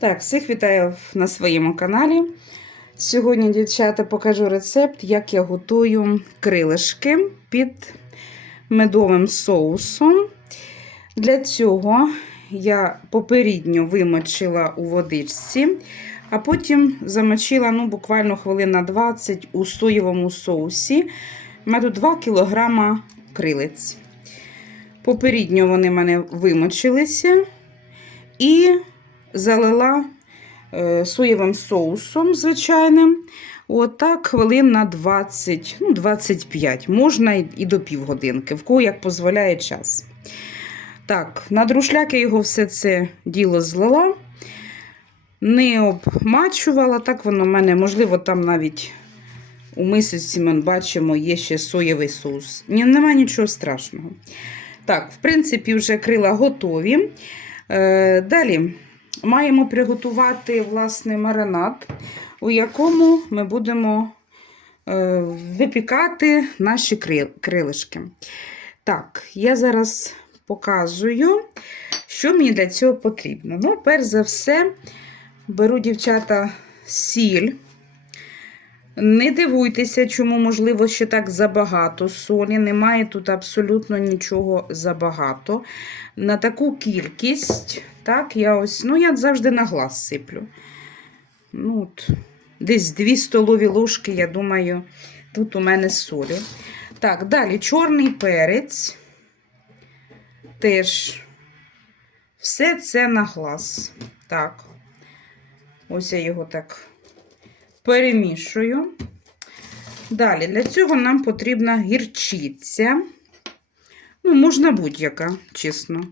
Так, всіх вітаю на своєму каналі. Сьогодні, дівчата, покажу рецепт, як я готую крилишки під медовим соусом. Для цього я попередньо вимочила у водичці, а потім замочила ну, буквально хвилин на 20 у соєвому соусі. У мене тут 2 кг крилець. Попередньо вони в мене вимочилися. І залила е, соєвим соусом звичайним. Отак хвилин на 20, ну, 25, можна і, до півгодинки, в кого як дозволяє час. Так, на друшляк я його все це діло злила, не обмачувала, так воно в мене, можливо, там навіть у мисочці ми бачимо, є ще соєвий соус. Ні, Нема нічого страшного. Так, в принципі, вже крила готові. Е, Далі маємо приготувати власне маринад, у якому ми будемо е, випікати наші крилишки. Так, я зараз показую, що мені для цього потрібно. Ну, перш за все, беру дівчата сіль. Не дивуйтеся, чому, можливо, ще так забагато солі. Немає тут абсолютно нічого забагато. На таку кількість, так, я ось, ну, я завжди на глаз сиплю. Ну, от, десь 2 столові ложки, я думаю, тут у мене солі. Так, далі чорний перець. Теж все це на глаз. Так. Ось я його так перемішую. Далі, для цього нам потрібна гірчиця. Ну, можна будь-яка, чесно.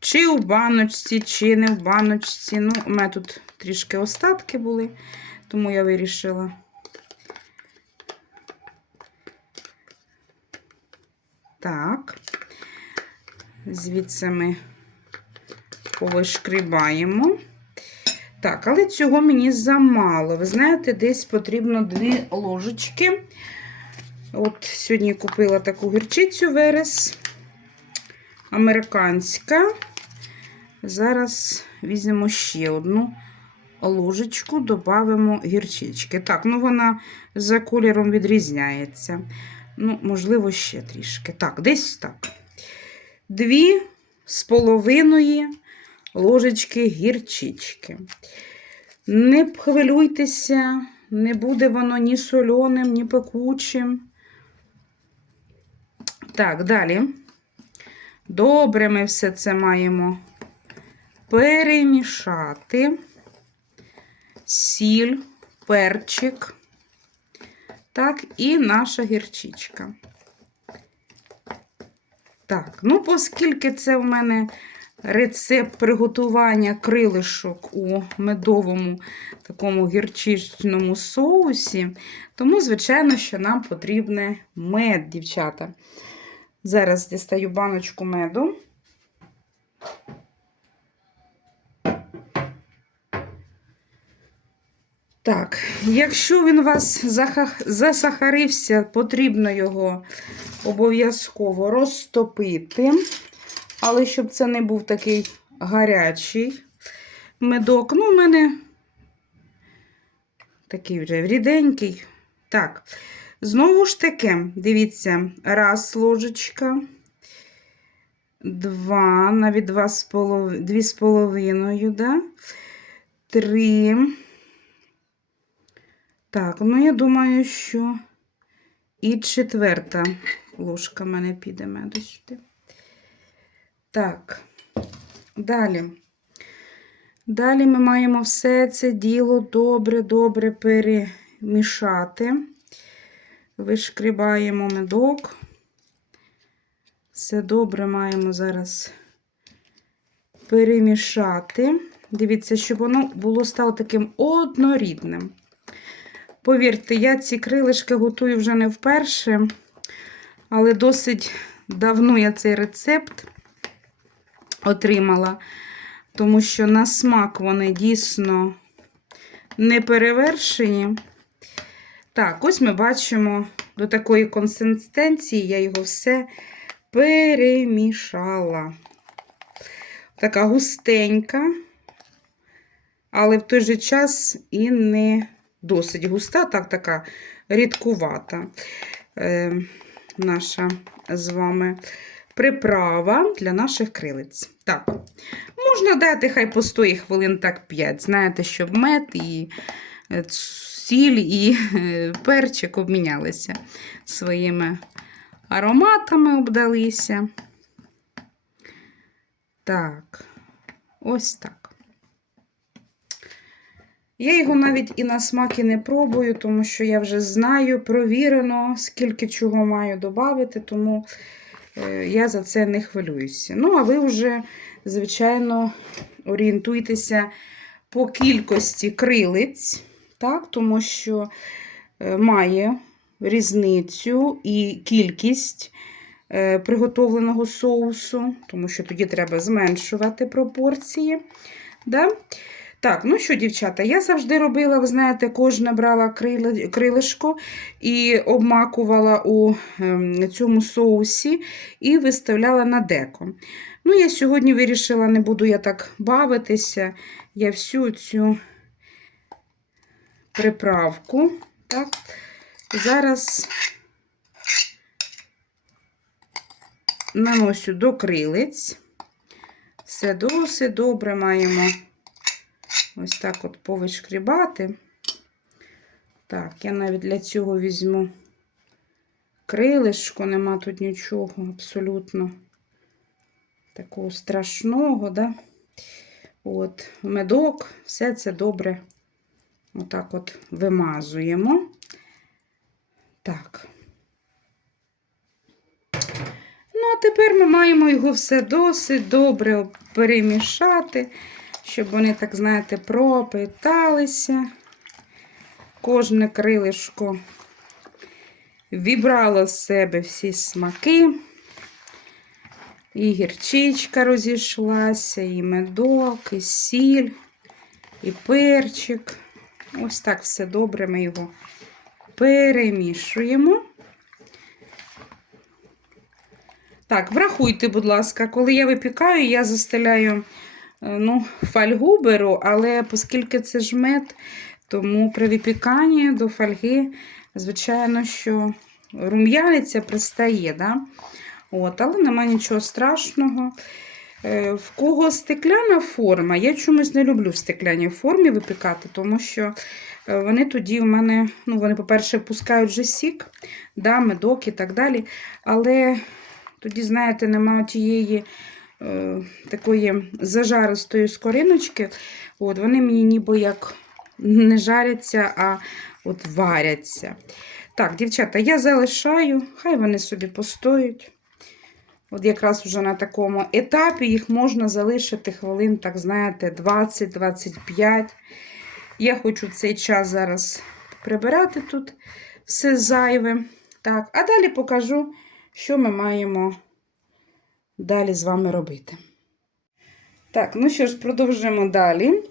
Чи у баночці, чи не в баночці. Ну, у мене тут трішки остатки були, тому я вирішила. Так, звідси ми повишкрібаємо. Так, але цього мені замало. Ви знаєте, десь потрібно дві ложечки. От сьогодні купила таку гірчицю верес. Американська. Зараз візьмемо ще одну ложечку, додамо гірчички. Так, ну вона за кольором відрізняється. Ну, можливо, ще трішки. Так, десь так. Дві з половиною ложечки гірчички. Не хвилюйтеся, не буде воно ні соленим, ні пекучим. Так, далі. Добре ми все це маємо перемішати. Сіль, перчик. Так, і наша гірчичка. Так, ну, оскільки це в мене рецепт приготування крилишок у медовому такому гірчичному соусі, тому, звичайно, що нам потрібне мед, дівчата. Зараз дістаю баночку меду. Так, якщо він у вас засахарився, потрібно його обов'язково розтопити. Але щоб це не був такий гарячий медок. Ну, у мене такий вже ріденький. Так, знову ж таки, дивіться, раз ложечка, два, навіть два з полов... дві з половиною, да? три. Так, ну я думаю, що і четверта ложка в мене піде меду сюди. Так, далі. Далі ми маємо все це діло добре-добре перемішати. Вишкрібаємо медок. Все добре маємо зараз перемішати. Дивіться, щоб воно було стало таким однорідним. Повірте, я ці крилишки готую вже не вперше, але досить давно я цей рецепт отримала, тому що на смак вони дійсно не перевершені. Так, ось ми бачимо до такої консистенції, я його все перемішала. Така густенька, але в той же час і не досить густа, так така рідкувата е, наша з вами приправа для наших крилиць. Так, можна дати хай постоїть хвилин так 5. Знаєте, щоб мед і сіль і е, перчик обмінялися своїми ароматами, обдалися. Так, ось так. Я його навіть і на смак і не пробую, тому що я вже знаю, провірено, скільки чого маю додати, тому е, я за це не хвилююся. Ну, а ви вже, звичайно, орієнтуйтеся по кількості крилиць, так, тому що е, має різницю і кількість е, приготовленого соусу, тому що тоді треба зменшувати пропорції. Да? Так, ну що, дівчата, я завжди робила, ви знаєте, кожна брала крилишко і обмакувала у ем, цьому соусі і виставляла на деко. Ну, я сьогодні вирішила, не буду я так бавитися. Я всю цю приправку, так, зараз наносю до крилиць. Все досить добре маємо ось так от повишкрібати. Так, я навіть для цього візьму крилишко, нема тут нічого абсолютно такого страшного, да? От, медок, все це добре отак от вимазуємо. Так. Ну, а тепер ми маємо його все досить добре перемішати, щоб вони, так знаєте, пропиталися. Кожне крилишко вібрало в себе всі смаки. І гірчичка розійшлася, і медок, і сіль, і перчик. Ось так все добре ми його перемішуємо. Так, врахуйте, будь ласка, коли я випікаю, я застеляю е, ну, фольгу беру, але оскільки це ж мед, тому при випіканні до фольги, звичайно, що рум'яниться пристає. Да? От, але немає нічого страшного. Е, В кого стекляна форма, я чомусь не люблю в стекляній формі випікати, тому що е, вони тоді в мене, ну, вони, по-перше, пускають же сік, да, медок і так далі. Але тоді, знаєте, немає тієї е, такої зажаристої скориночки. От, вони мені ніби як не жаряться, а от варяться. Так, дівчата, я залишаю, хай вони собі постоять. От якраз вже на такому етапі їх можна залишити хвилин, так знаєте, 20-25. Я хочу цей час зараз прибирати тут все зайве. Так, а далі покажу, що ми маємо далі з вами робити. Так, ну що ж, продовжуємо далі.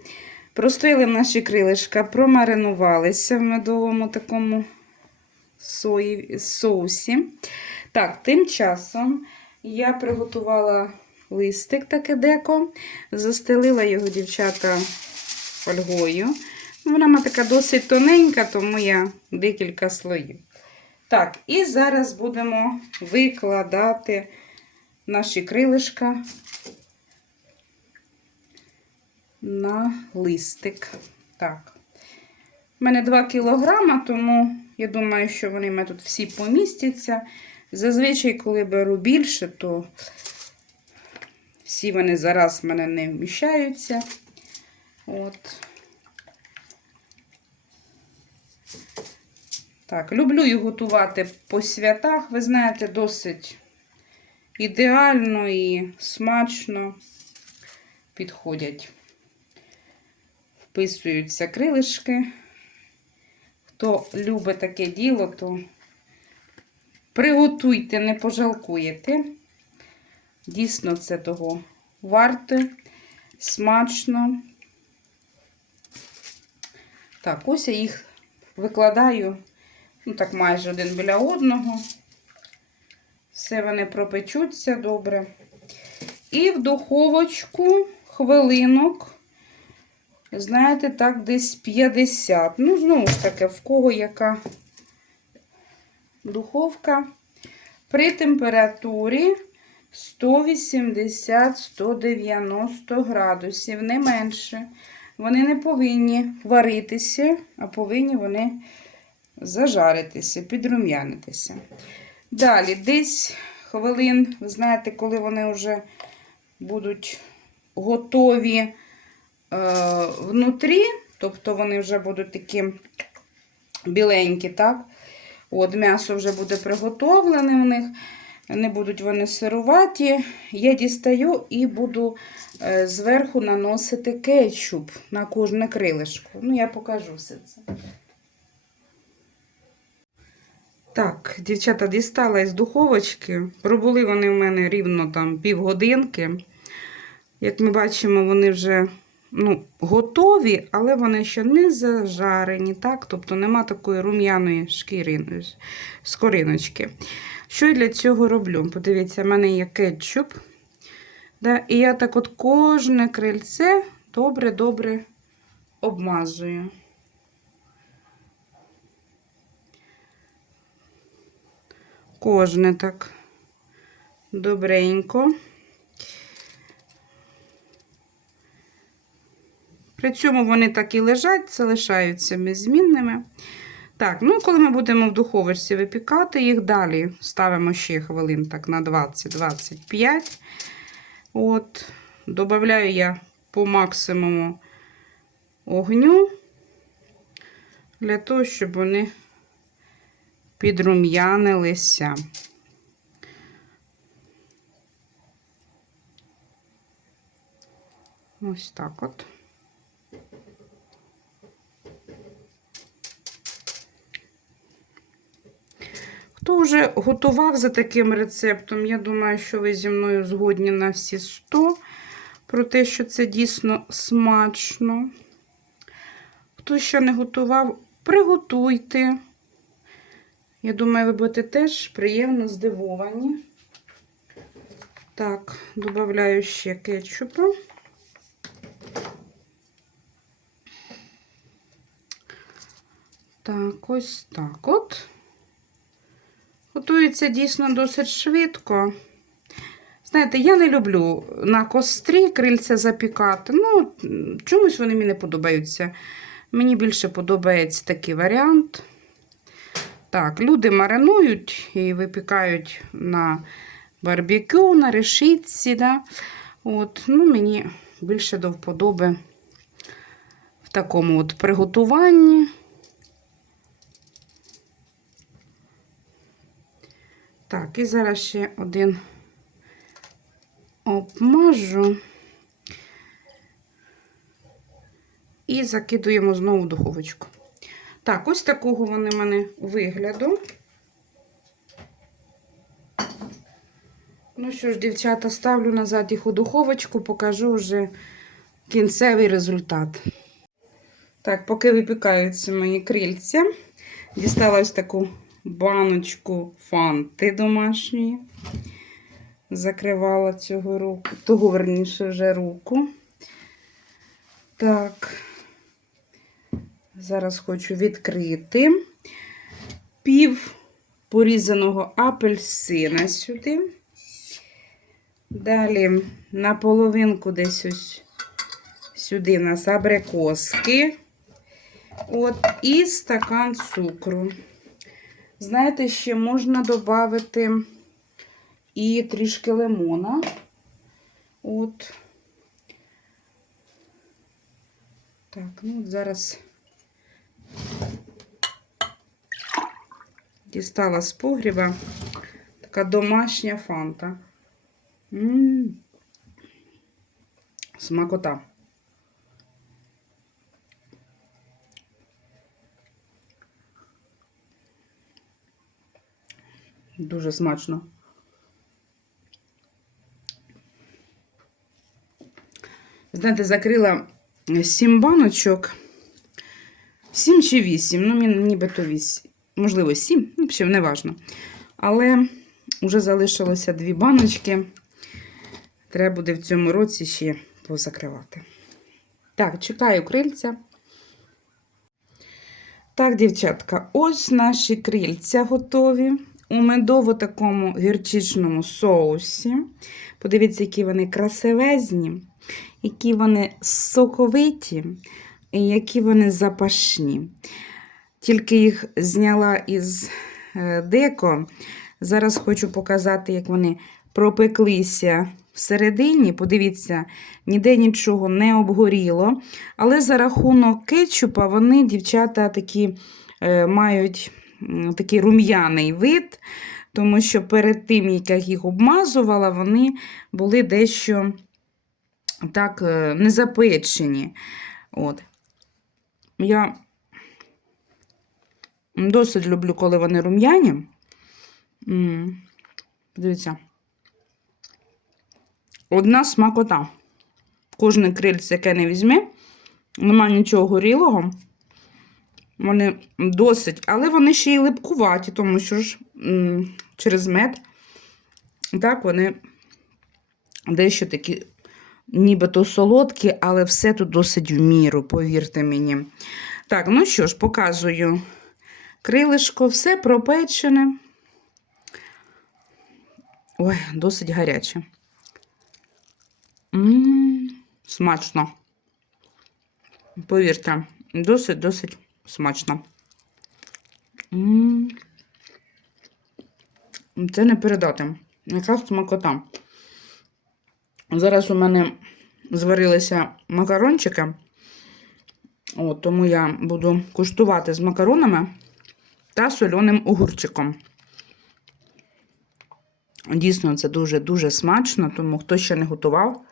Простоїли наші крилишка, промаринувалися в медовому такому сої, соусі. Так, тим часом я приготувала листик таке деко, застелила його дівчата фольгою. Вона має така досить тоненька, тому я декілька слоїв. Так, і зараз будемо викладати наші крилишка на листик. Так. У мене 2 кілограма, тому я думаю, що вони в мене тут всі помістяться. Зазвичай, коли беру більше, то всі вони зараз в мене не вміщаються. От. Так, люблю їх готувати по святах. Ви знаєте, досить ідеально і смачно підходять. Вписуються крилишки. Хто любить таке діло, то приготуйте, не пожалкуєте. Дійсно, це того варте, смачно. Так, ось я їх викладаю, ну так, майже один біля одного. Все вони пропечуться добре. І в духовочку хвилинок знаєте, так, десь 50. Ну, знову ж таки, в кого яка духовка при температурі 180-190 градусів, не менше. Вони не повинні варитися, а повинні вони зажаритися, підрум'янитися. Далі, десь хвилин, ви знаєте, коли вони вже будуть готові е, внутрі, тобто вони вже будуть такі біленькі, так? От, м'ясо вже буде приготовлене в них, не будуть вони сируваті. Я дістаю і буду е, зверху наносити кетчуп на кожне крилишко. Ну, я покажу все це. Так, дівчата дістала із духовочки. Пробули вони в мене рівно там півгодинки. Як ми бачимо, вони вже ну, готові, але вони ще не зажарені, так? Тобто нема такої рум'яної шкірини, скориночки. Що я для цього роблю? Подивіться, в мене є кетчуп. Да? І я так от кожне крильце добре-добре обмазую. Кожне так добренько. При цьому вони так і лежать, залишаються беззмінними. Так, ну коли ми будемо в духовочці випікати їх, далі ставимо ще хвилин так на 20-25. От, Добавляю я по максимуму огню, для того, щоб вони підрум'янилися. Ось так от. Хто вже готував за таким рецептом, я думаю, що ви зі мною згодні на всі 100 про те, що це дійсно смачно. Хто ще не готував, приготуйте. Я думаю, ви будете теж приємно здивовані. Так, додаю ще кетчупу. Так, ось так от. Готується дійсно досить швидко. Знаєте, я не люблю на кострі крильця запікати. Ну, чомусь вони мені не подобаються. Мені більше подобається такий варіант. Так, люди маринують і випікають на барбекю, на решітці. Да? От, ну, Мені більше до вподоби в такому от приготуванні. Так, і зараз ще один обмажу і закидуємо знову в духовочку. Так, ось такого вони в мене вигляду. Ну що ж, дівчата, ставлю назад їх у духовочку, покажу вже кінцевий результат. Так, поки випікаються мої крильця, дістала ось таку баночку фанти домашньої. Закривала цього руку, того верніше вже руку. Так, зараз хочу відкрити пів порізаного апельсина сюди. Далі на половинку десь ось сюди нас абрикоски. От, і стакан цукру. Знаєте, ще можна додати і трішки лимона. От. Так, ну от зараз дістала з погріба така домашня фанта. М -м -м. Смакота. Дуже смачно. Знаєте, закрила 7 баночок. 7 чи 8, ну, мені нібито 8. Можливо, 7, ну, взагалі, не важно. Але вже залишилося дві баночки. Треба буде в цьому році ще позакривати. Так, чекаю крильця. Так, дівчатка, ось наші крильця готові. У медово такому гірчичному соусі. Подивіться, які вони красивезні, які вони соковиті і які вони запашні. Тільки їх зняла із е, деко. Зараз хочу показати, як вони пропеклися всередині. Подивіться, ніде нічого не обгоріло. Але за рахунок кетчупа вони, дівчата, такі е, мають такий рум'яний вид, тому що перед тим, як я їх обмазувала, вони були дещо так е, не запечені. От. Я досить люблю, коли вони рум'яні. Дивіться. Одна смакота. Кожне крильце, яке не візьме, немає нічого горілого. Вони досить, але вони ще й липкуваті, тому що ж через мед. Так, вони дещо такі, нібито солодкі, але все тут досить в міру, повірте мені. Так, ну що ж, показую крилишко, все пропечене. Ой, досить гаряче. Ммм, смачно. Повірте, досить-досить смачно. М. Це не передати. Яка смакота. Зараз у мене зварилися макарончики. От, тому я буду куштувати з макаронами та соленим огурчиком. Дійсно, це дуже-дуже смачно, тому хто ще не готував,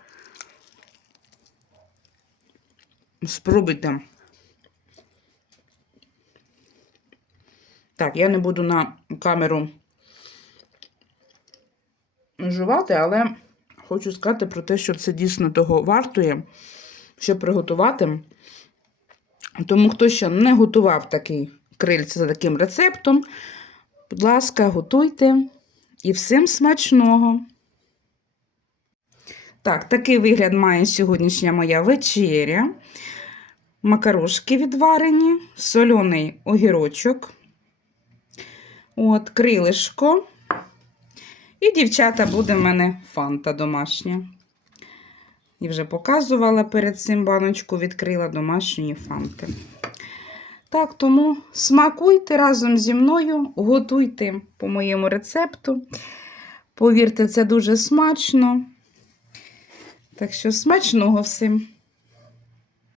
спробуйте. Так, я не буду на камеру жувати, але хочу сказати про те, що це дійсно того вартує, щоб приготувати. Тому, хто ще не готував такий крильце за таким рецептом, будь ласка, готуйте. І всім смачного! Так, такий вигляд має сьогоднішня моя вечеря. Макарошки відварені, соляний огірочок, от, крилишко. І, дівчата, буде в мене фанта домашня. І вже показувала перед цим баночку, відкрила домашньої фанти. Так, тому смакуйте разом зі мною, готуйте по моєму рецепту. Повірте, це дуже смачно. Так що смачного всім!